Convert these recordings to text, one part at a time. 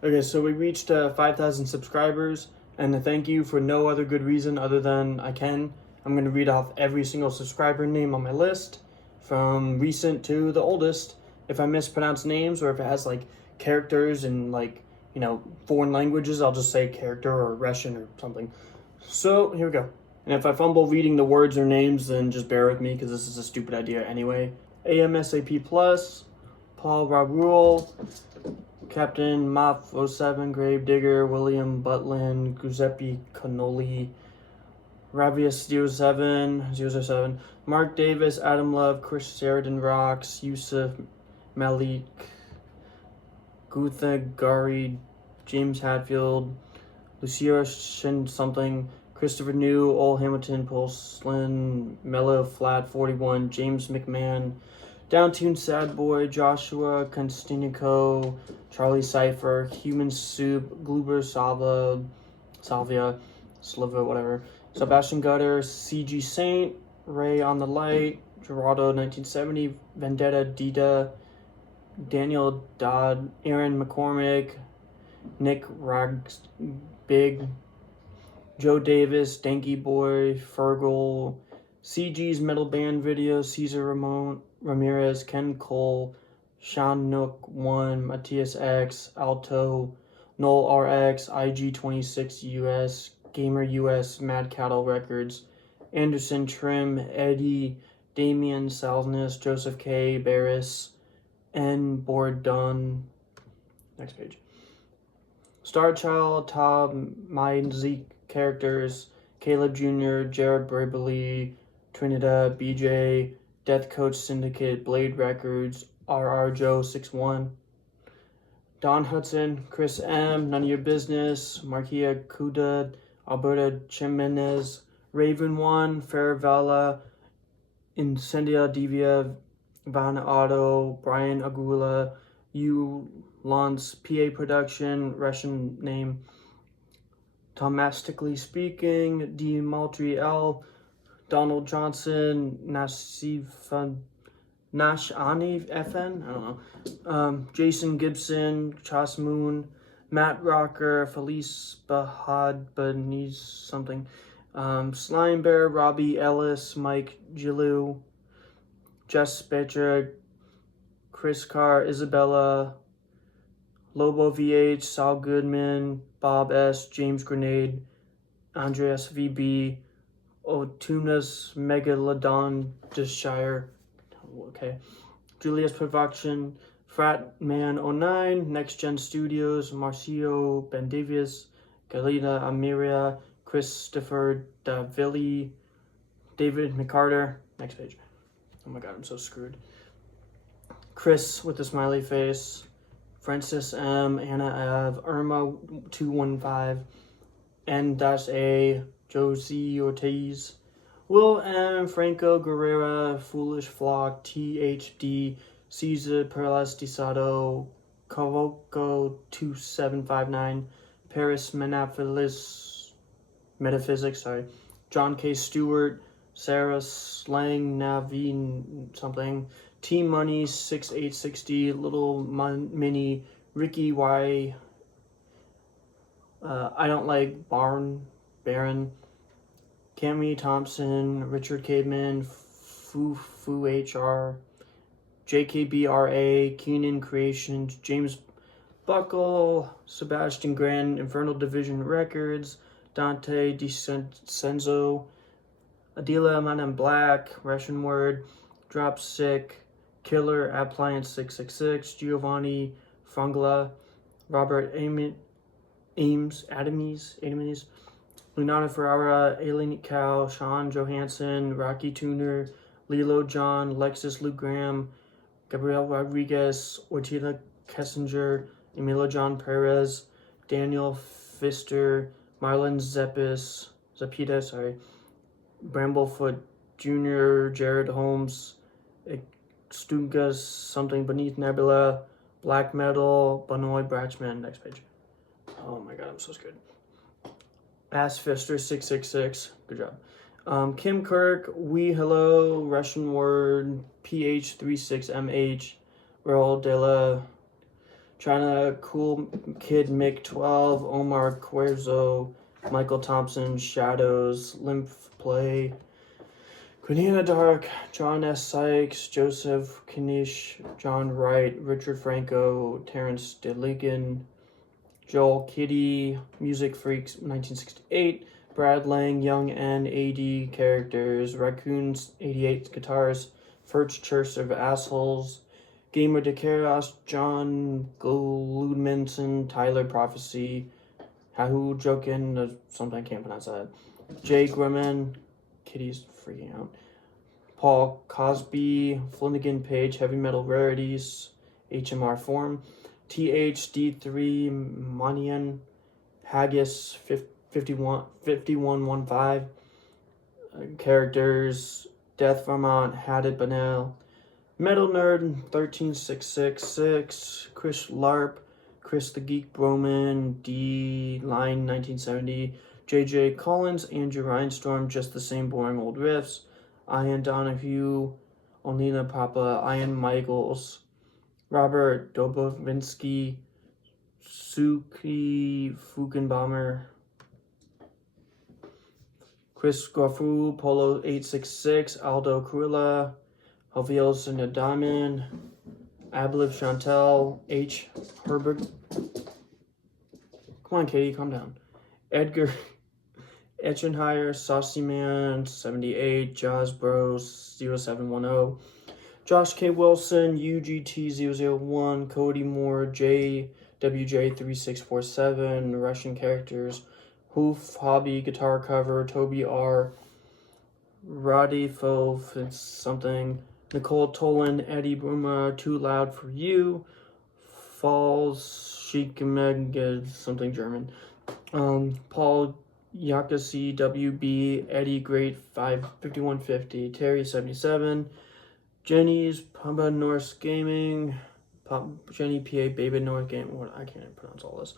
Okay, so we reached 5,000 subscribers, and a thank you for no other good reason other than I can. I'm going to read off every single subscriber name on my list, from recent to the oldest. If I mispronounce names or if it has like characters in foreign languages, I'll just say character or Russian or something. So here we go. And if I fumble reading the words or names, then just bear with me because this is a stupid idea anyway. AMSAP Plus, Paul Rabrul, Captain Mop 07, Gravedigger, William Butlin, Giuseppe Cannoli, Ravius 07, Mark Davis, Adam Love, Chris Sheridan Rocks, Yusuf Malik, Gutha Gari, James Hatfield, Lucia Shin something, Christopher New, Ol Hamilton, Polslin, Mellow Flat 41, James McMahon, Downtune Sad Boy, Joshua Konstantinico, Charlie Cypher, Human Soup, Gluber Salvia, Slava, whatever, Sebastian Gutter, CG Saint, Ray on the Light, Gerardo 1970, Vendetta Dita, Daniel Dodd, Aaron McCormick, Nick Rags Big, Joe Davis, Danky Boy, Fergal, CG's Metal Band Video, Caesar Ramon Ramirez, Ken Cole, Sean Nook 1, Matthias X, Alto, Noel RX, IG26 US, Gamer US, Mad Cattle Records, Anderson Trim, Eddie, Damian Salness, Joseph K. Barris, N. Bordon. Next page. Starchild, Tom, Mind Zeke characters, Caleb Jr., Jared Bribbley, Trinidad, BJ, Death Coach Syndicate, Blade Records, RR Joe 61, Don Hudson, Chris M, None of Your Business, Marquia Kuda, Alberta Jimenez, Raven 1, Fairvala, Incendia Divia, Van Otto, Brian Agula, U Lance, PA Production, Russian name, Domestically Speaking, D. Maltry L, Donald Johnson, Nashani FN, I don't know, Jason Gibson, Chas Moon, Matt Rocker, Felice Bahad Beniz something, Slime Bear, Robbie Ellis, Mike Gilu, Jess Betcher, Chris Carr, Isabella, Lobo VH, Sal Goodman, Bob S, James Grenade, Andreas VB, Otunas Megalodon Deshire, okay, Julius Production, Frat Man 09, Next Gen Studios, Marcio Bendavius, Galina Amiria, Christopher Davilli, David McCarter. Next page. Oh my god, I'm so screwed. Chris with the smiley face, Francis M, Anna Av, Irma 215, N-A, Josie Ortiz, Will M, Franco Guerrera, Foolish Flock, THD, Cesar Perlas Disado, Cavoco 2759, Paris Metaphysics, John K. Stewart, Sarah Slang Naveen something, T-Money 6860, Little Mini, Ricky Y, I Don't Like Baron, Cammy Thompson, Richard Caveman, Fu HR, JKBRA, Keenan Creations, James Buckle, Sebastian Grand, Infernal Division Records, Dante DiCenzo, Adila Man in Black, Russian Word, Drop Sick, Killer, Appliance 666, Giovanni Frangla, Robert Ames, Lunata Ferrara, Alien Cow, Sean Johansson, Rocky Tuner, Lilo John, Lexus Luke Graham, Gabriel Rodriguez, Ortila Kessinger, Emilio John Perez, Daniel Pfister, Marlon Zapita, Bramblefoot Jr., Jared Holmes, Stugas something Beneath Nebula, Black Metal, Benoit Bratchman. Next page. Oh my god, I'm so scared. Ass Fister 666. Good job. Kim Kirk, We Hello, Russian Word, PH36MH, Earl Della, China Cool Kid Mick 12, Omar Cuerzo, Michael Thompson, Shadows, Lymph Play, Grenina Dark, John S. Sykes, Joseph Knish, John Wright, Richard Franco, Terrence DeLegan, Joel Kitty, Music Freaks 1968, Brad Lang, Young N, AD Characters, Raccoons 88 Guitars, First Church of Assholes, Gamer de Chaos, John Gludmanson, Tyler Prophecy, Hahu Jokin, something I can't pronounce that, Jay Grimman, Kitty's freaking out, Paul Cosby, Flanagan Page, Heavy Metal Rarities, HMR Form, THD3 Manian, Haggis 5115, characters, Death Vermont, Haddad Banel, Metal Nerd 13666, Chris Larp, Chris the Geek Broman, D Line 1970, JJ Collins, Andrew Reinstorm, Just the Same Boring Old Riffs, Ian Donahue, Onina Papa, Ian Michaels, Robert Dobovinsky, Suki Fugenbaumer, Chris Goffru, Polo 866, Aldo Cruella, Javier Sinadaman, Abliv Chantel, H. Herbert. Come on, Katie, calm down. Edgar Etchenheier, Saucy Man 78, Jaws Bros 0710, Josh K. Wilson, UGT001, Cody Moore, JWJ3647, Russian Characters, Hoof, Hobby, Guitar Cover, Toby R, Roddy Fove, something, Nicole Tolan, Eddie Bruma, Too Loud for You, Falls, Chic Meg, something German, Paul Yakasi, WB, Eddie Great 5150, Terry 77, Jenny's Papa Norse Gaming, Jenny PA Baby North Game. What, I can't pronounce all this.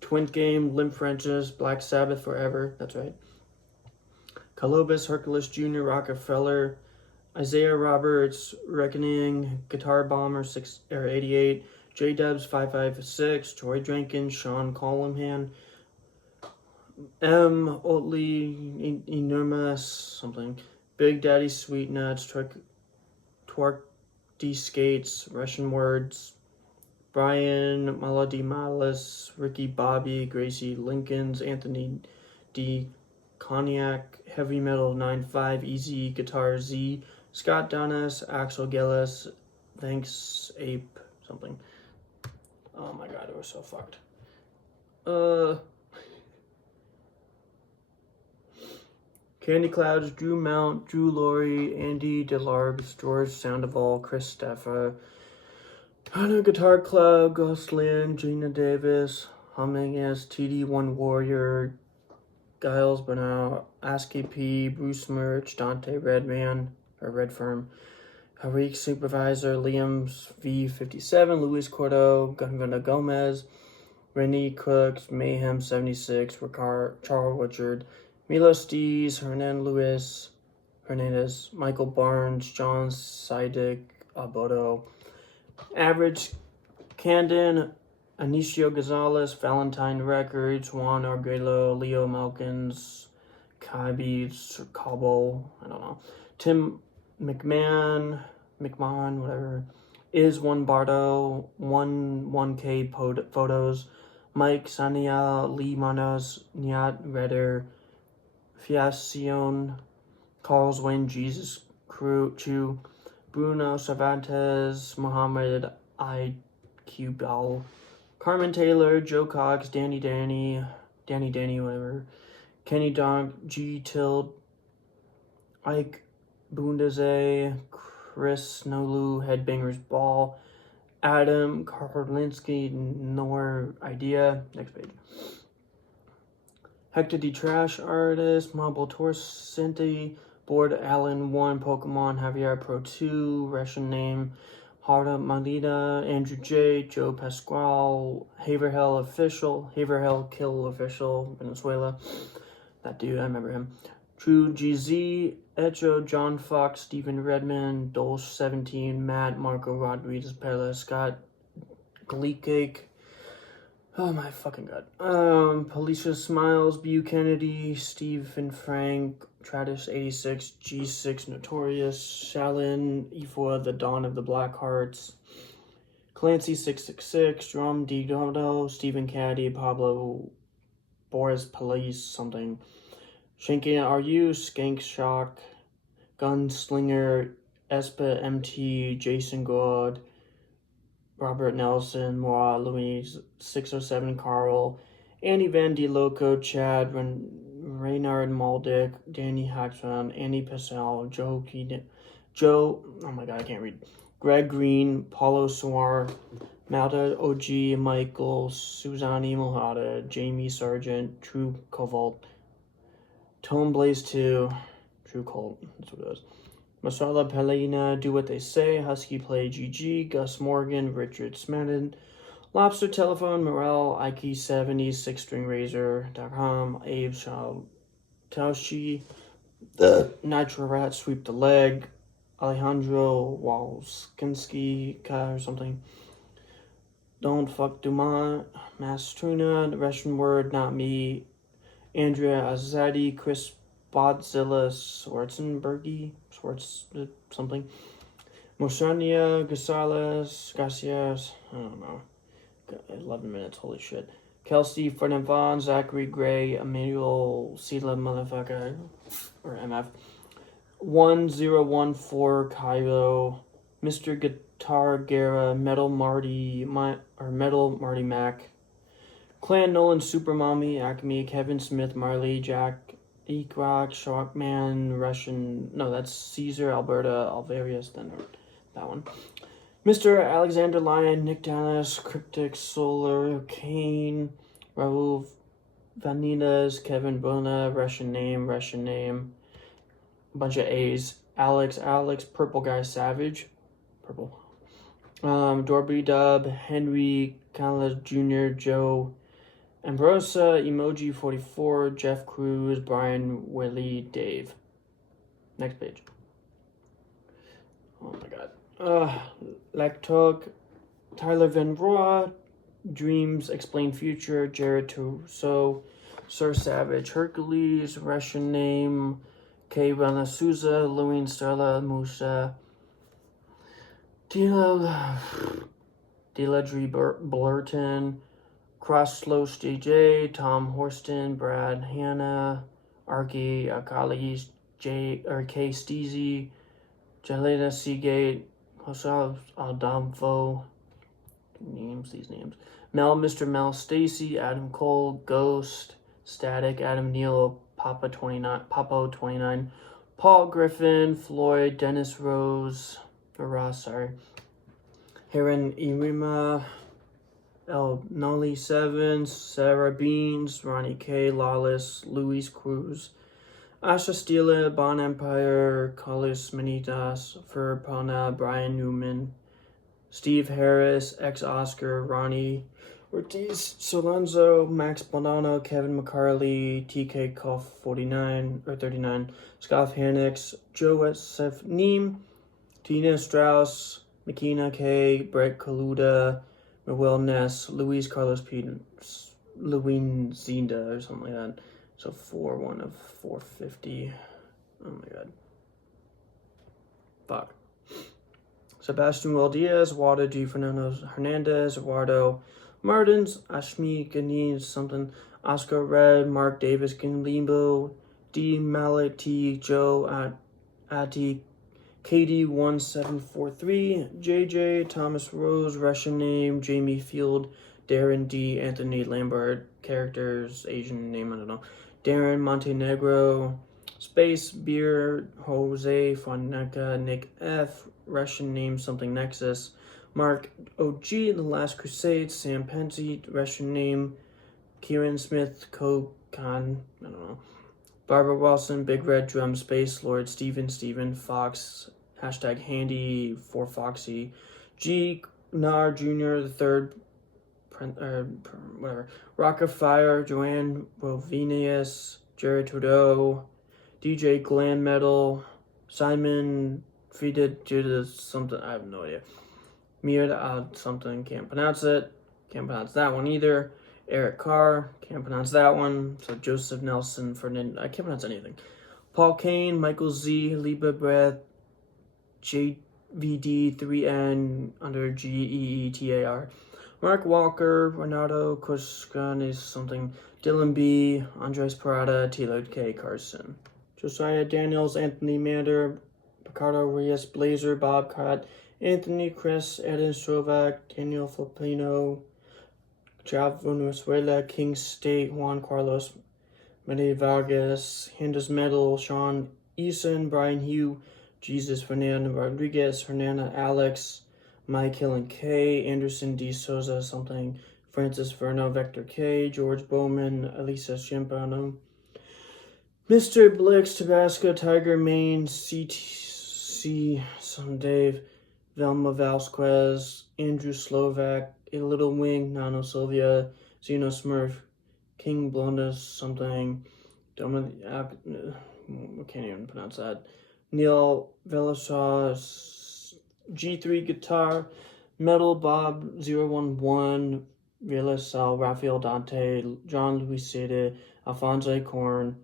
Twin Game, Limp Frenches, Black Sabbath Forever. That's right. Colobus, Hercules Jr., Rockefeller, Isaiah Roberts, Reckoning, Guitar Bomber 88, J Dubs 556, Troy Jenkins, Sean Columhan, M. Oatley, Enormous, something, Big Daddy Sweet Nuts, Twerk D Skates, Russian Words, Brian Melody Malice, Ricky Bobby, Gracie Lincolns, Anthony D. Cognac, Heavy Metal 95, Easy Guitar Z, Scott Donis, Axel Gillis, Thanks Ape, something. Oh my god, it was so fucked. Candy Clouds, Drew Mount, Drew Laurie, Andy Delarbs, George Sandoval, Chris Steffa, Hannah Guitar Club, Ghostlyn, Gina Davis, Hummingus, TD1 Warrior, Giles Bernal, ASCII P, Bruce Merch, Dante Redman, or Red Firm, Harik Supervisor, Liam's V57, Luis Cordo, Gunvana Gomez, Rennie Cooks, Mayhem 76, Charles Richard, Milos Dees, Hernan Luis, Hernandez, Michael Barnes, John Sidic, Abodo, Average Candon, Anicio Gonzalez, Valentine Records, Juan Arguello, Leo Malkins, Kai Beats, Cabo, I don't know, Tim McMahon, whatever, Is One Bardo, 1K Photos, Mike Sania, Lee Manos, Nyat Redder, Fiacion, Carl's Wayne, Jesus Chew, Bruno Cervantes, Mohammed I. Ball, Carmen Taylor, Joe Cox, Danny, whatever, Kenny Dog, G. Tild, Ike Bundaze, Chris Nolu, Headbangers Ball, Adam Karlinski, Nor Idea, next page. Hector D. Trash Artist, Marble Torcenti, Board Allen 1, Pokemon, Javier Pro 2, Russian Name, Harda Malita, Andrew J, Joe Pasquale, Haverhell Official, Haverhell Kill Official, Venezuela, that dude, I remember him. True GZ, Echo, John Fox, Stephen Redmond, Dolce 17, Matt, Marco Rodriguez, Pella, Scott Glee Cake. Oh my fucking god. Policia Smiles, Bu Kennedy, Stephen Frank, Travis86, G6 Notorious, Shalyn, Ifwa, The Dawn of the Black Hearts, Clancy666, Drum D Dodo, Stephen Caddy, Pablo, Boris Police, something, Shanky RU, Skank Shock, Gunslinger, Espa MT, Jason God, Robert Nelson, Moa, Louise, 607, Carl, Annie Van D Loco, Chad, Reynard Maldick, Danny Haxman, Annie Pessel, Joe, oh my god, I can't read, Greg Green, Paulo Suar, Malta OG, Michael, Suzanne Mohada, Jamie Sargent, True Covalt, Tone Blaze 2, True Cult, that's what it is. Masala Pelina, Do What They Say, Husky Play GG, Gus Morgan, Richard Smedden, Lobster Telephone, Morel, Ike70, SixStringRazor.com, Abe Taushi, the Nitro Rat, Sweep the Leg, Alejandro Walskinski or something, Don't Fuck Dumont, Mastruna, The Russian Word, Not Me, Andrea Azadi, Chris Bodzilla Swartz something, Moshania Gonzalez, Garcias, I don't know, 11 minutes, holy shit, Kelsey Ferdinand, Zachary Gray, Emmanuel Sila motherfucker, or MF, 1014 Cairo, Mr. Guitar Guerra, Metal Marty Mac, Clan Nolan, Super Mommy, Acme, Kevin Smith, Marley, Jack, Equrock, Sharkman, Russian, no, that's Caesar, Alberta, Alvarius, then that one. Mr. Alexander Lyon, Nick Dallas, Cryptic, Solar, Kane, Raul Vanitas, Kevin Bona, Russian name, a bunch of A's, Alex, Purple Guy Savage, purple, Dorby Dub, Henry, Callas Jr., Joe, Ambrosa, Emoji 44, Jeff Cruz, Brian Willie, Dave. Next page. Oh my god. Lactok, Tyler Van Roy, Dreams Explain Future, Jared Tuso, Sir Savage, Hercules, Russian name, K. Rana Souza, Louine Starla, Musa, Dila Dre Blurton, Cross Slow DJ, Tom Horston, Brad Hanna, Arky Akali, K. Steezy, Jaleda Seagate, Jose Adamfo, these names, Mel, Mr. Mel, Stacy, Adam Cole, Ghost, Static, Adam Neal, Papo 29, Paul Griffin, Floyd, Dennis Ross, Heron Irima, El Nolly 7, Sarah Beans, Ronnie K, Lawless, Luis Cruz, Asha Stila, Bon Empire, Carlos Manitas, Furpana, Brian Newman, Steve Harris, X Oscar, Ronnie Ortiz, Solanzo, Max Bonanno, Kevin McCarley, TK Cuff 39, Scoff Hannix, Joe SF Neem, Tina Strauss, Makina K, Brett Kaluda, Will Ness, Luis Carlos Peters, Lewin Zinda, or something like that. So 4-1 of 450. Oh my god. Fuck. Sebastian Will Diaz, Wada G. Fernando Hernandez, Eduardo Martins, Ashmi Ganin, something, Oscar Red, Mark Davis, Limbo, D. Mallet T. Joe Ati, KD1743, JJ, Thomas Rose, Russian name, Jamie Field, Darren D. Anthony Lambert, characters, Asian name, I don't know, Darren Montenegro, Space Beer, Jose Fonseca, Nick F., Russian name, something Nexus, Mark OG, The Last Crusade, Sam Pensy, Russian name, Kieran Smith, Kokan, I don't know, Barbara Wilson, Big Red Drum, Space Lord, Steven, Fox, hashtag handy for Foxy, G. Nar Jr., the third, whatever, Rock of Fire, Joanne Rovinius, Jared Trudeau, DJ Glam Metal, Simon Frieded, Judas, something, I have no idea. Mir something, can't pronounce it. Can't pronounce that one either. Eric Carr, can't pronounce that one. So Joseph Nelson, Ferdinand, I can't pronounce anything. Paul Kane, Michael Z, Liba Breath, JVD 3N under GEETAR. Mark Walker, Renato Koshkan is something. Dylan B, Andres Parada, Taylor K. Carson. Josiah Daniels, Anthony Mander, Ricardo Reyes, Blazer, Bob Cott, Anthony Chris, Eden Strovac, Daniel Filipino, Jav Venezuela, King State, Juan Carlos, Mede Vargas, Handus Metal, Sean Eason, Brian Hugh, Jesus Fernando Rodriguez, Hernana Alex, Mike Hill and K, Anderson D. Souza, something, Francis Verno, Vector K, George Bowman, Elisa Champano, Mr. Blix, Tabasco, Tiger, Maine, CTC, some Dave, Velma Vasquez, Andrew Slovak, A Little Wing, Nano Sylvia, Zeno Smurf, King Blondas, something, I can't even pronounce that, Neil Velasquez, G3 Guitar, Metal Bob 011, Villasal, Rafael Dante, John Luis Sede, Alfonso Korn,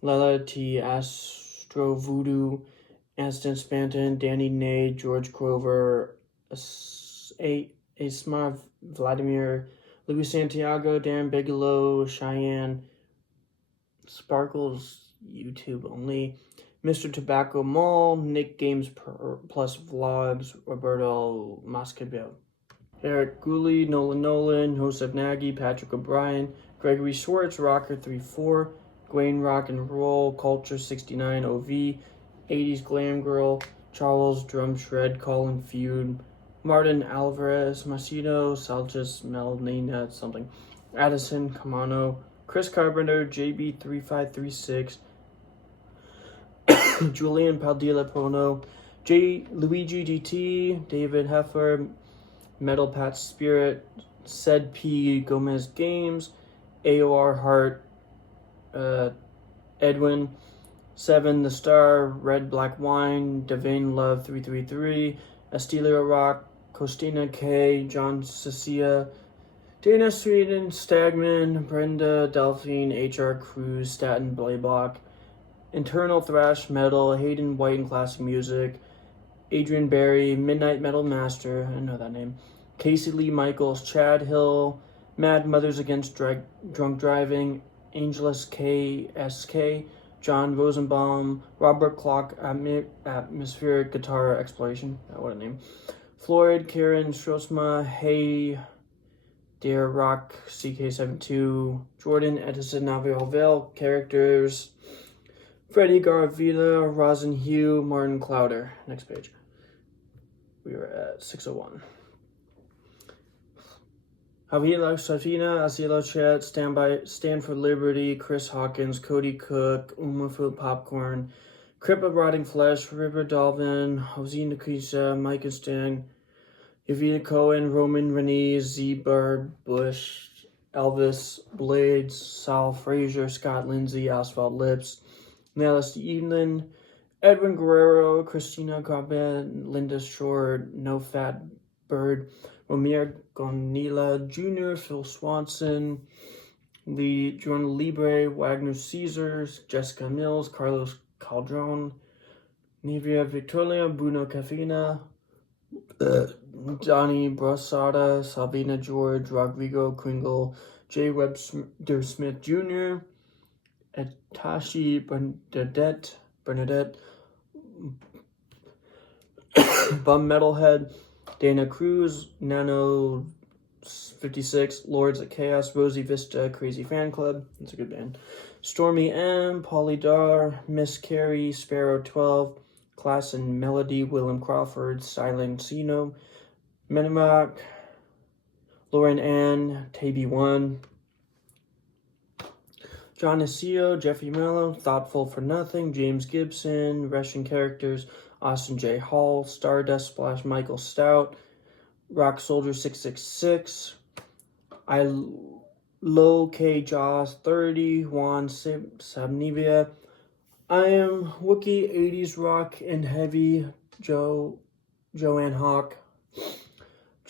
Lela T, Astro Voodoo, Aston Spanton, Danny Ney, George Grover, Asma Vladimir, Luis Santiago, Dan Bigelow, Cheyenne, Sparkles, YouTube only, Mr. Tobacco Mall, Nick Games Plus Vlogs, Roberto Mascabel, Eric Gooley, Nolan, Joseph Nagy, Patrick O'Brien, Gregory Schwartz, Rocker34, Gwen Rock and Roll, Culture 69 OV, 80s Glam Girl, Charles Drum Shred, Colin Feud, Martin Alvarez, Macedo, Salchis, Melnina, something, Addison Camano, Chris Carpenter, JB3536, Julian Padilla Prono, Luigi GT, David Heffer, Metal Pat Spirit, Said P Gomez Games, AOR Heart, Edwin, 7 The Star, Red Black Wine, Devane Love 333, Estelia Rock, Costina K, John Cecilia, Dana Sweden, Stagman, Brenda Delphine, HR Cruz, Staten Blaylock, Internal Thrash Metal, Hayden White and Classic Music, Adrian Berry, Midnight Metal Master, I know that name, Casey Lee Michaels, Chad Hill, Mad Mothers Against Drunk Driving, Angelus KSK, John Rosenbaum, Robert Clock, Atmospheric Guitar Exploration, what a name, Floyd, Karen Strosma, Hey, Dare Rock, CK72, Jordan, Edison, Navio Vale, Characters, Freddie Garavita, Rosin Hugh, Martin Clowder. Next page. We are at 601. Javila Safina, Asilo Chet, Stand for Liberty, Chris Hawkins, Cody Cook, Food Popcorn, Crippa Rotting Flesh, River Dolvin, Jose Nikisa, Mike Stan, Yvina Cohen, Roman Renee, Z Bird, Bush, Elvis, Blades, Sal Frazier, Scott Lindsay, Asphalt Lips, Nellis Evelyn, Edwin Guerrero, Christina Corbett, Linda Short, No Fat Bird, Romir Gonila Jr., Phil Swanson, Jordan Libre, Wagner Caesars, Jessica Mills, Carlos Caldron, Nivea Victoria, Bruno Cafina, Johnny Brasada, Sabina George, Rodrigo Kringle, J. Webster Smith Jr., Tashi Bernadette, Bum Metalhead, Dana Cruz, Nano 56, Lords of Chaos, Rosie Vista, Crazy Fan Club, that's a good band, Stormy M, Polly Dar, Miss Carrie, Sparrow 12, Class and Melody, Willem Crawford, Silent Sino, Minimac, Lauren Ann, Taby 1, John Asio, Jeffrey Mello, Thoughtful for Nothing, James Gibson, Russian Characters, Austin J. Hall, Stardust Splash, Michael Stout, Rock Soldier 666, Low K. Jaws 30, Juan Sabnivia, I am Wookie 80s Rock and Heavy, Joanne Hawk,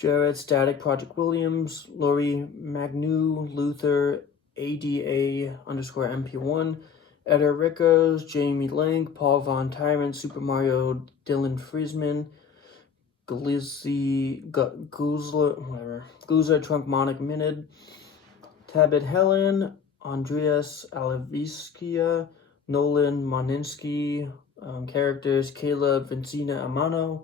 Jared Static Project Williams, Lori Magnu, Luther, ADA_MP1, Eder Rickos, Jamie Lang, Paul Von Tyrant, Super Mario, Dylan Friesman, Guzler Trunk Monic Minid, Tabit Helen, Andreas Alaviskia, Nolan Moninsky, characters Caleb Vincina Amano,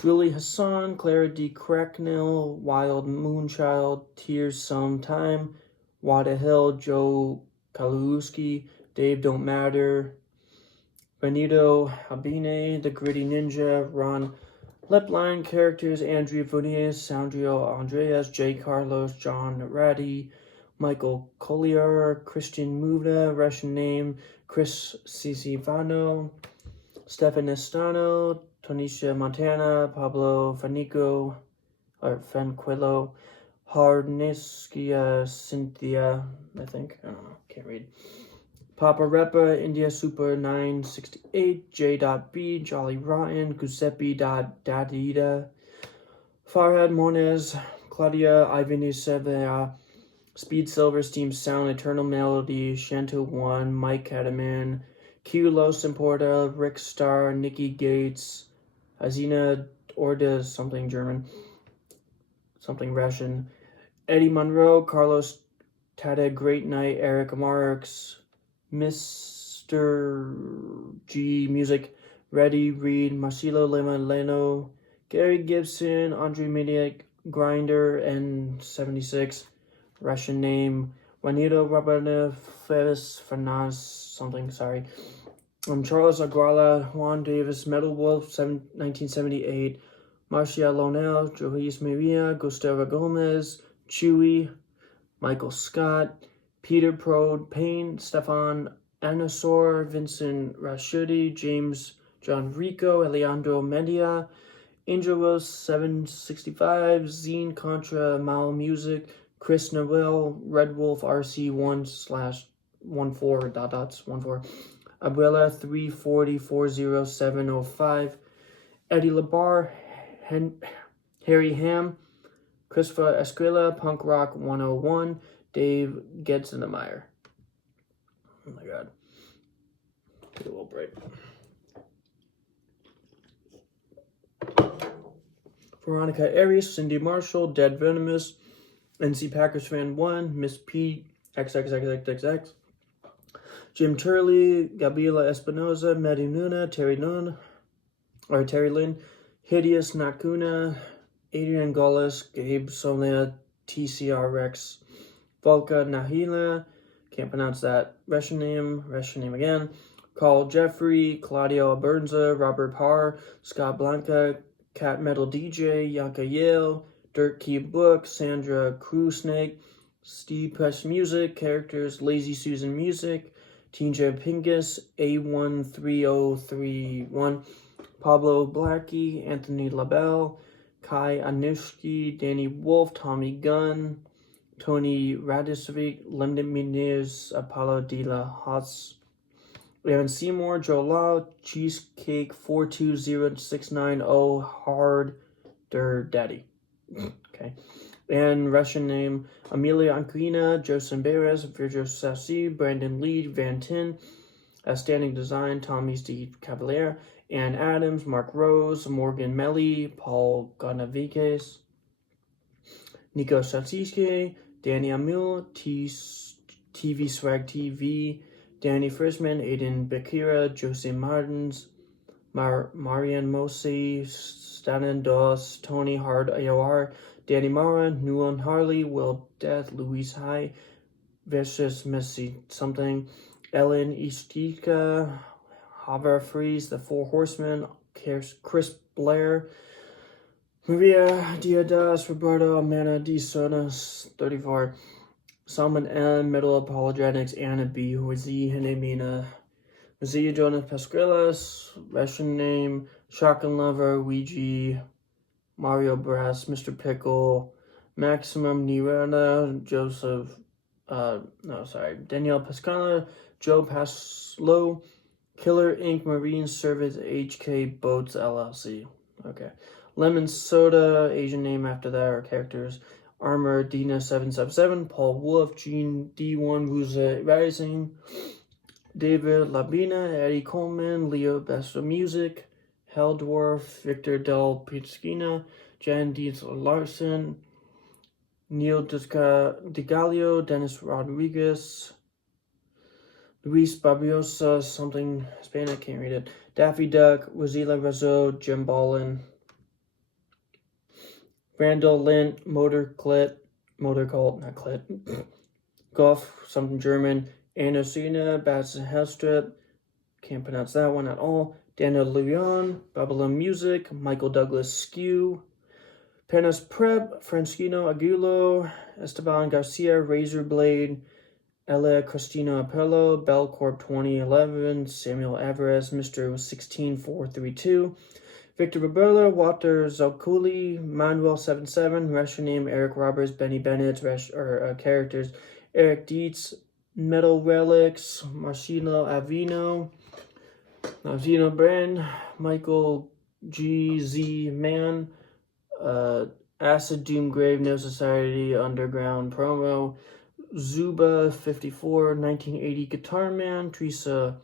Julie Hassan, Clara D. Cracknell, Wild Moonchild, Tears Sometime, Wada Hill, Joe Kaluski, Dave Don't Matter, Benito Habine, The Gritty Ninja, Ron Lepline, characters Andrea Vonias, Sandrio Andreas, J. Carlos, John Ratty, Michael Collier, Christian Muda, Russian name, Chris Cicivano, Stefan Estano, Tonisha Montana, Pablo Fanico, Fanquillo, Hardniskia Cynthia, I think. I don't know, can't read. Papa Repa, India Super 968, J.B, Jolly Rotten, Giuseppe.Dadida, Farhad Moniz, Claudia Ivani Sevilla, Speed Silver, Steam Sound, Eternal Melody, Shanto 1, Mike Cataman, Q Los Importa, Rick Star, Nikki Gates, Azina Orda, something German, something Russian, Eddie Monroe, Carlos Tada, Great Night, Eric Marks, Mr. G Music, Ready Reed, Marcelo Lema Leno, Gary Gibson, Andre Mediac, Grinder, N76, Russian name, Juanito Rabanev, Fez Fernandez, something, sorry. Charles Aguala, Juan Davis, Metal Wolf, 1978, Marcia Lonel, Joyce Maria, Gustavo Gomez, Chewy, Michael Scott, Peter Prode, Payne, Stefan Anasaur, Vincent Rashidi, James John Rico, Alejandro Media, Angel Rose 765, Zine Contra, Mal Music, Chris Noel, Red Wolf RC1/14 ... Abuela 340400705, Eddie Labar, Harry Ham, Christopher Esquila, Punk Rock 101, Dave Getzenemeyer. Oh my god. Take a little break. Veronica Aries, Cindy Marshall, Dead Venomous, NC Packers Fan 1, Miss P, XXXXXX, Jim Turley, Gabriela Espinoza, Medi Nuna, Terry Lynn, Hideous Nakuna, Adrian Gullis, Gabe Sonia, TCR Rex, Volka Nahila, can't pronounce that, Russian name again, Carl Jeffrey, Claudio Abernza, Robert Parr, Scott Blanca, Cat Metal DJ, Yanka Yale, Dirt Key Book, Sandra Crew Snake, Steve Press Music, characters Lazy Susan Music, Tinja Pingus, A13031, Pablo Blackie, Anthony LaBelle, Kai Anushki, Danny Wolf, Tommy Gunn, Tony Radisovic, London Minears, Apollo de la Haas, Aaron Seymour, Joe Law, Cheesecake 420690, Hard Der Daddy. Okay. And Russian name, Amelia Ankrina, Joseph Beres, Virgil Sassi, Brandon Lead, Van Tin, Outstanding Design, Tommy Steve Cavalier, Ann Adams, Mark Rose, Morgan Melly, Paul Gonavikes, Nico Satsiske, Danny Amul, TV Swag TV, Danny Frisman, Aiden Bakira, Jose Martins, Marian Mosi, Stanan Doss, Tony Hard AOR, Danny Mara, Nuon Harley, Will Death, Louise High, Vicious Missy something, Ellen Istika, Haver Freeze, The Four Horsemen, Chris Blair, Maria Diadas, Roberto Amanda D. Sonas, 34, Salman M, Metal Apologetics, Anna B, Huizi, Henemina, Mazia Jonas Pasquelas, Russian name, Shotgun Lover, Ouija, Mario Brass, Mr. Pickle, Maximum Nirana, Joseph, Danielle Pascala, Joe Paslow, Killer Inc. Marine Service HK Boats LLC. Okay. Lemon Soda, Asian name after that, or characters. Armor, Dina777, Paul Wolf, Gene D1, Ruza Rising, David Labina, Eddie Coleman, Leo Best of Music, Hell Dwarf, Victor Del Pizzina, Jan Dietz Larson, Neil DeGallio, Dennis Rodriguez, Luis Babiosa, something Spanish, can't read it. Daffy Duck, Rosila Rizzo, Jim Ballin, Randall Lint, Motor Cult, not Clit, Golf, something German, Anocina, Bats Helstrip, can't pronounce that one at all. Daniel Leon, Babylon Music, Michael Douglas Skew, Penas Prep, Francisco Aguilo, Esteban Garcia, Razorblade, Ella Cristina Apello, Bellcorp 2011, Samuel Alvarez, Mr. 16432, Victor Roberta, Walter Zalculi, Manuel77, restaurant name Eric Roberts, Benny Bennett, characters Eric Dietz, Metal Relics, Marcelo Avino Brand, Michael GZ Man, Acid Doom Grave, No Society, Underground Promo, Zuba 54, 1980 Guitar Man, Teresa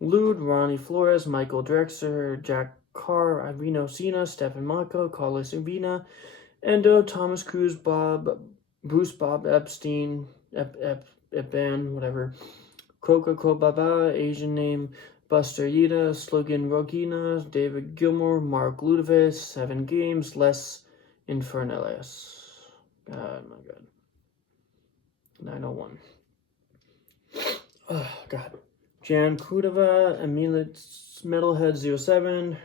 Lude, Ronnie Flores, Michael Drexler, Jack Carr, Irino Sina, Stefan Mako, Carlos Urbina, Endo, Thomas Cruz, Bruce Bob Epstein, Eban, whatever, Coca Baba, Asian name, Buster Yida, Slogan Rogina, David Gilmore, Mark Ludovic, 7 Games, Les Infernales. God, my God. 901. Oh, God. Jan Kudava, Emilitz Metalhead 07,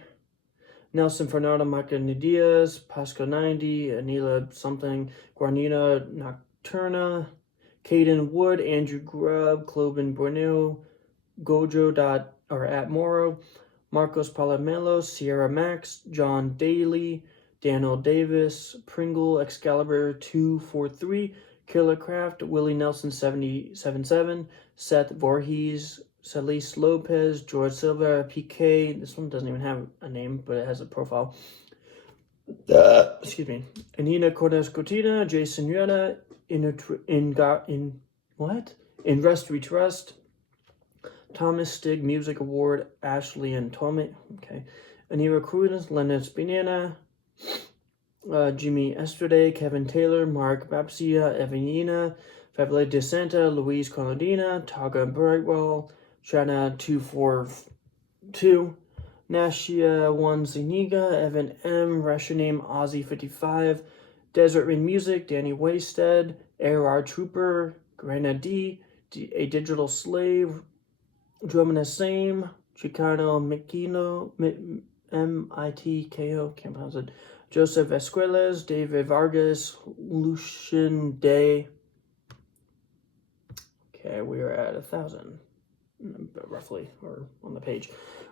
Nelson Fernando Macani Diaz, Pasco 90, Anila something, Guarnina Nocturna, Caden Wood, Andrew Grubb, Cloven Borneo, Gojo at Moro, Marcos Palamelo, Sierra Max, John Daly, Daniel Davis, Pringle, Excalibur 243, Killer Craft, Willie Nelson 777, Seth Voorhees, Celise Lopez, George Silva, PK. This one doesn't even have a name, but it has a profile. Excuse me. Anina Cordes Cortina, Jason Yueta, In Rest We Trust, Thomas Stig Music Award, Ashley and Tommy. Okay. Anira Cruz, Leonard Spinana, Jimmy Estrade, Kevin Taylor, Mark Babsia, Evanina, Fabule De Santa, Louise Colodina, Taga Brightwell, Shana 242, Nashia 1 Zuniga, Evan M, Russian name Ozzy 55, Desert Rain Music, Danny Wasted, AR Trooper, Grenadi, A Digital Slave, Drumina Same, Chicano Mikino, Mitko, can't pronounce it, Joseph Esquiles, David Vargas, Lucian Day. Okay, we are at 1,000, roughly, or on the page.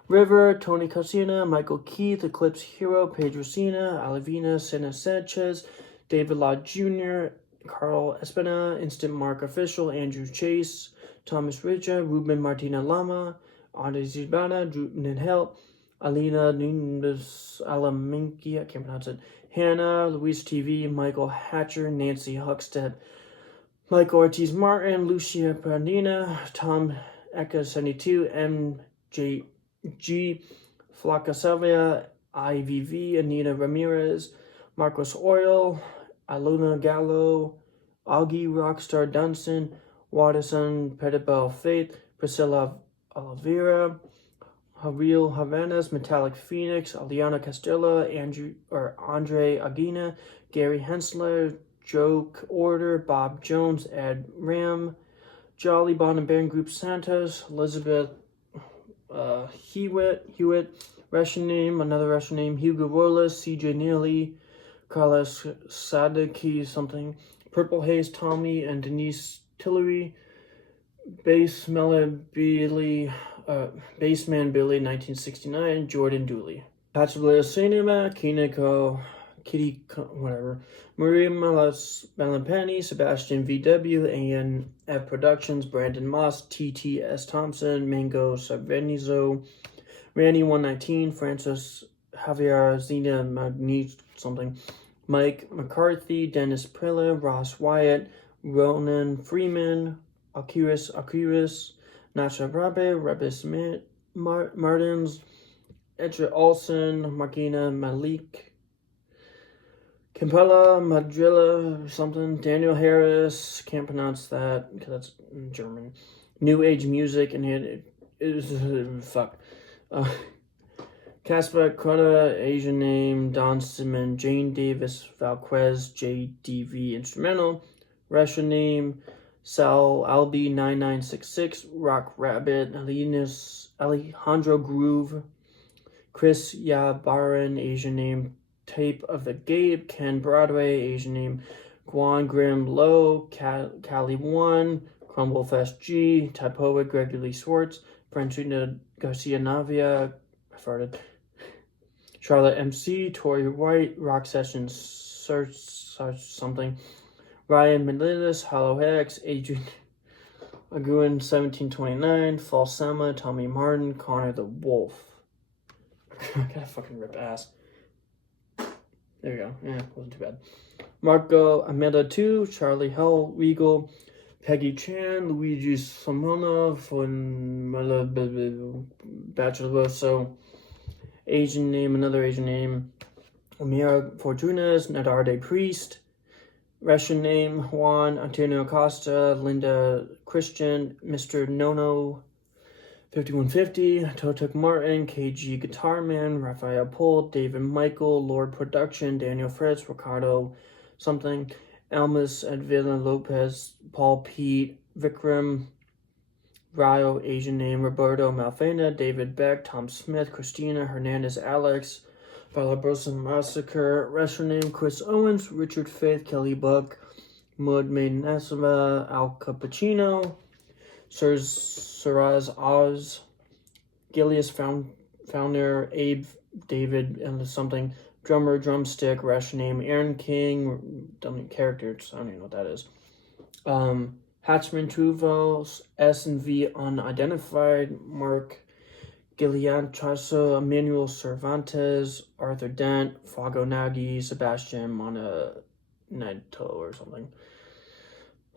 River, Tony Cosina, Michael Keith, Eclipse Hero, Pedro Sina, Alvina Sena Sanchez, David Law Jr., Carl Espina, Instant Mark Official, Andrew Chase, Thomas Richa, Ruben Martina Lama, Andre Zibana, Drew Ninhelt, Alina Nunes Alaminki, I can't pronounce it, Hannah, Luis TV, Michael Hatcher, Nancy Huckstead, Michael Ortiz Martin, Lucia Prandina, Tom Eka 72, MJG, Flaca Salvia, IVV, Anita Ramirez, Marcos Oil, Aluna Gallo, Augie Rockstar Dunson, Watterson Petitbell Faith, Priscilla Oliveira, Javier Havanas, Metallic Phoenix, Aliana Castella, Andre Aguina, Gary Hensler, Joke Order, Bob Jones, Ed Ram, Jolly Bond and Band Group Santos, Elizabeth Hewitt, Russian name, another Russian name, Hugo Rolas, CJ Neely, Carlos Sadiki something, Purple Haze Tommy and Denise Tillery, Bassman Billy 1969, Jordan Dooley. Patchable Cinema, Kineko, Kitty, whatever, Maria Malas Malampani, Sebastian VW, ANF Productions, Brandon Moss, TTS Thompson, Mango Sabenizo, Randy 119, Francis Javier Zena Magni something, Mike McCarthy, Dennis Prilla, Ross Wyatt, Ronan Freeman, Akirus, Nacha Rabbe Smith, Martins, Edra Olson, Markina Malik, Kimpella, Madrilla, something, Daniel Harris, can't pronounce that because that's German. New Age Music, and it is, fuck. Casper Coda, Asian name, Don Simon, Jane Davis, Valquez, JDV Instrumental, Russian name, Sal Albi 9966, Rock Rabbit, Alejandro Groove, Chris Yabaran, Asian name, Tape of the Gabe, Ken Broadway, Asian name, Guan Grim Low, Cali 1, Crumble Fest G, Typoa, Gregory Swartz, Francina Garcia Navia, I farted, Charlotte MC, Tori White, Rock Sessions Search something, Ryan Melendez, Hollow Hex, Adrian Aguin 1729, Falsema, Tommy Martin, Connor the Wolf. I gotta fucking rip ass. There we go. Wasn't too bad. Marco Amanda 2, Charlie Hell, Regal, Peggy Chan, Luigi Simona, Bachelor, Asian name, another Asian name, Amira Fortunas, Nadarde Priest, Russian name, Juan Antonio Costa, Linda Christian, Mr. Nono, 5150, Totuk Martin, KG Guitarman, Raphael Pohl, David Michael, Lord Production, Daniel Fritz, Ricardo something, Almas Advila Lopez, Paul Pete, Vikram, Rio, Asian name, Roberto Malfena, David Beck, Tom Smith, Christina Hernandez, Alex, Valabrosa Massacre, Russian name, Chris Owens, Richard Faith, Kelly Buck, Mud Maiden Nasava, Al Cappuccino, Siraz Oz, Gilius founder, Abe David and something, drummer, drumstick, Russian name, Aaron King, characters, I don't even know what that is. Hatchman Truvos, S&V unidentified, Mark Gillian Traso, Emmanuel Cervantes, Arthur Dent, Fago Nagy, Sebastian Monaneto or something.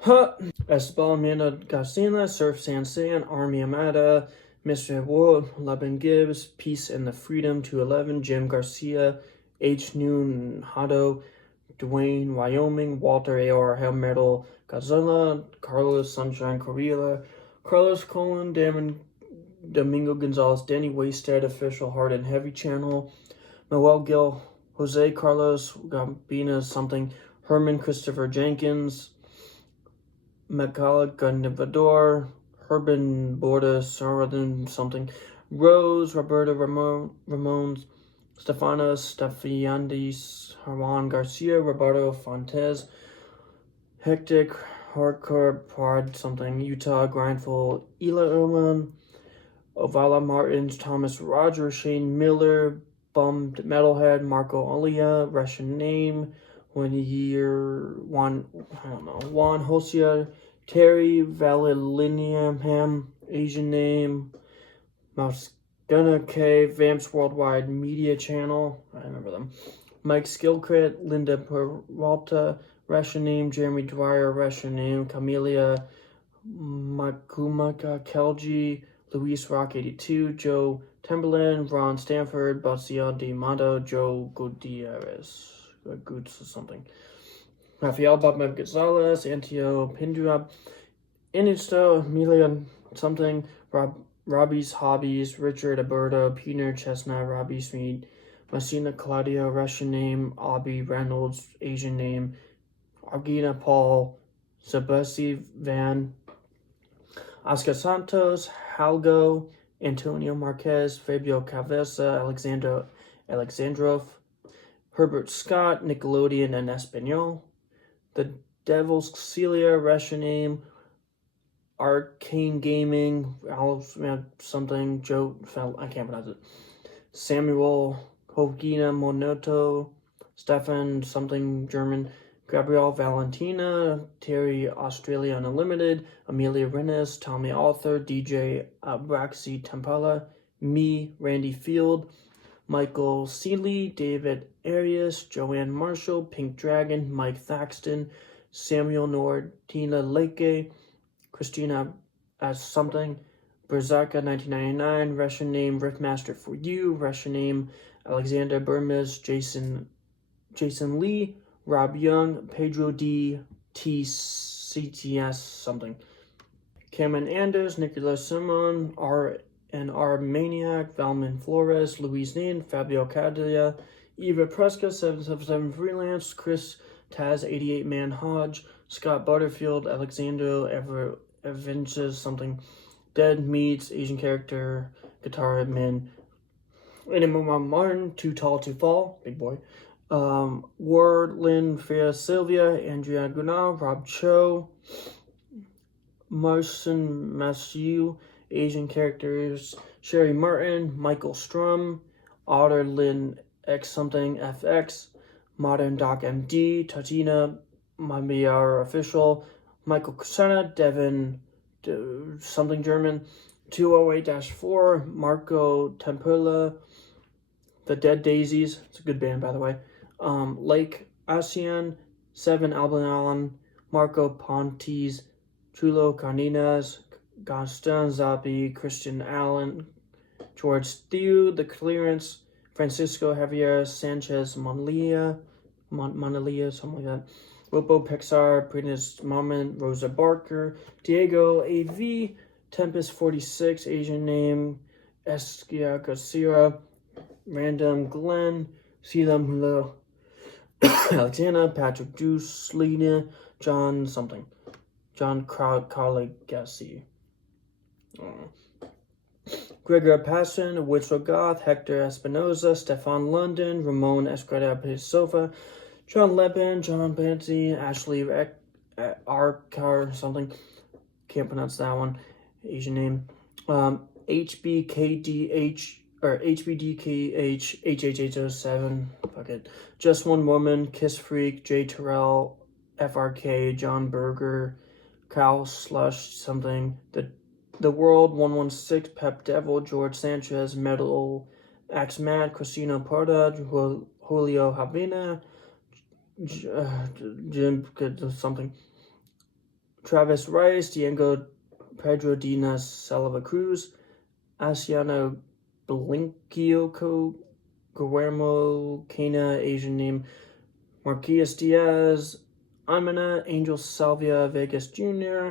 Esbal Amanda Garcina, Surf Sansan, Army Amada, Mr. Wood, Leben Gibbs, Peace and the Freedom 211, Jim Garcia, H. Noon Hado, Dwayne Wyoming, Walter AR Hell Metal, Godzilla, Carlos Sunshine Correa, Carlos Colin, Domingo Gonzalez, Danny Wasted, Official Hard and Heavy Channel, Noel Gill, Jose Carlos Gambina something, Herman Christopher Jenkins, Macala Gandavador, Herban Borda Sarden something, Rose, Roberta Ramones, Stefano Stefiandis, Juan Garcia, Roberto Fontes, Hectic, Hardcore, Pod something, Utah, Grindful, Ela Ullman, Ovala Martins, Thomas Roger, Shane Miller, Bummed Metalhead, Marco Alia, Russian name, Juan Hosia, Terry Valiliniam, Asian name, Gunna K, Vamps Worldwide Media Channel, I remember them, Mike Skillcrit, Linda Peralta, Russian name, Jeremy Dwyer, Russian name, Camelia Makumaka Kelji, Luis Rock 82, Joe Timberland, Ron Stanford, Basia De Mato, Joe Gutierrez, Goots or something, Rafael Bob Gonzalez, Antio Pindua, Inisto, Amelia something, Robbie's Hobbies, Richard Alberto, Peter Chestnut, Robbie Smead, Messina Claudio, Russian name, Abby Reynolds, Asian name, Argina Paul, Sebasti Van, Oscar Santos, Halgo, Antonio Marquez, Fabio Cavesa, Alexandrov, Herbert Scott, Nickelodeon and Espanol, The Devil's Celia, Russian name, Arcane Gaming, something, Joe, I can't pronounce it, Samuel Hovgina Monoto, Stefan something German, Gabrielle Valentina, Terry Australia Unlimited, Amelia Rennes, Tommy Author, DJ Abraxi Tempala, me, Randy Field, Michael Seeley, David Arias, Joanne Marshall, Pink Dragon, Mike Thaxton, Samuel Nord, Tina Lake, Christina as something, Berzaka 1999, Russian name Riffmaster for You, Russian name Alexander Burmes, Jason Lee, Rob Young, Pedro D. T. CTS something, Cameron Anders, Nicolas Simon, R. Maniac, Valman Flores, Louise Nain, Fabio Cadilla, Eva Preska, 777 Freelance, Chris Taz, 88 Man Hodge, Scott Butterfield, Alexander Evanges something, Dead Meats, Asian Character, Guitar Man, Animal Martin, Too Tall to Fall, big boy, Ward, Lynn, Fia Sylvia, Andrea Gunnar, Rob Cho, Marcin Matthew, Asian Characters, Sherry Martin, Michael Strum, Otter Lynn X something FX, Modern Doc MD, Tatina, Mamiar Official, Michael Kusana, Devin something German, 208-4, Marco Tempula, The Dead Daisies, it's a good band by the way, Lake Asian, 7 Alban Marco Pontes, Chulo Carninas, Gaston Zappi, Christian Allen, George Thew, The Clearance, Francisco Javier Sanchez Monalia, something like that, Wilpo Pixar, Primus Moment, Rosa Barker, Diego AV, Tempest 46, Asian name, Eskia Garcia, Random Glenn, Selam Hulo, Alexandra, Patrick Juice, Lena, John something, John Carlegassi, Gregor Passion, Whittle Goth, Hector Espinoza, Stefan London, Ramon Escada Sofa, John Lepin, John Pansy, Ashley Arkar something, can't pronounce that one, Asian name, HBKDH or HBDKH HHH07, fuck it, Just One Woman, Kiss Freak, J Terrell, FRK, John Berger, Kyle Slush something, The World 116, Pep Devil, George Sanchez, Metal Axe Matt, Christina Porta, Julio Havina, Jim something, Travis Rice, Diego Pedro Dinas Salva Cruz, Asiano Blinkioco, Guillermo Cana, Asian name, Marquez Diaz, Amina, Angel Salvia Vegas Jr.,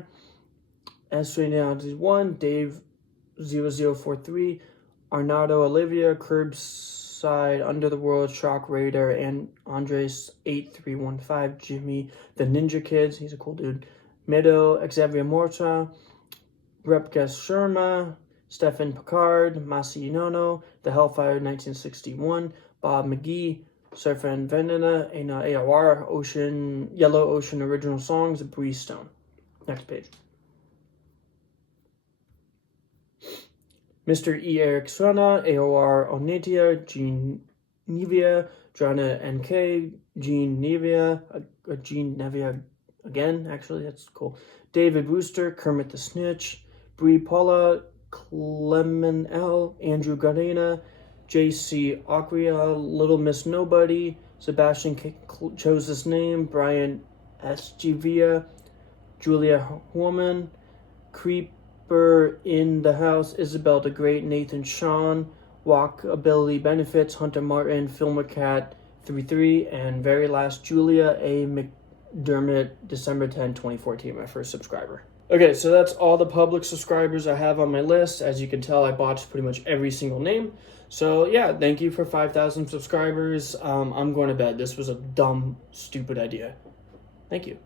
S1, Dave 0043, Arnado Olivia, Curbside, Under the World, Shock Raider, and Andres 8315, Jimmy the Ninja Kids, he's a cool dude, Meadow, Xavier Morta, Repkas Sharma, Stefan Picard, Masi Nono, The Hellfire 1961, Bob McGee, Surfan Vendana, Aina AOR, Yellow Ocean Original Songs, Bree Stone. Next page. Mr. E. Eric Srana, AOR Onetia, Jean Nevia, Jana NK, Jean Nevia again, actually, that's cool. David Rooster, Kermit the Snitch, Brie Paula, Clement L, Andrew Gardena, J.C. Acria, Little Miss Nobody, Sebastian chose this name, Brian Esgivia, Julia Woman, Creeper in the House, Isabel the Great, Nathan Sean, Walkability Benefits, Hunter Martin, Filmercat 33, and very last, Julia A. McDermott, December 10, 2014, my first subscriber. Okay, so that's all the public subscribers I have on my list. As you can tell, I botched pretty much every single name. So yeah, thank you for 5,000 subscribers. I'm going to bed. This was a dumb, stupid idea. Thank you.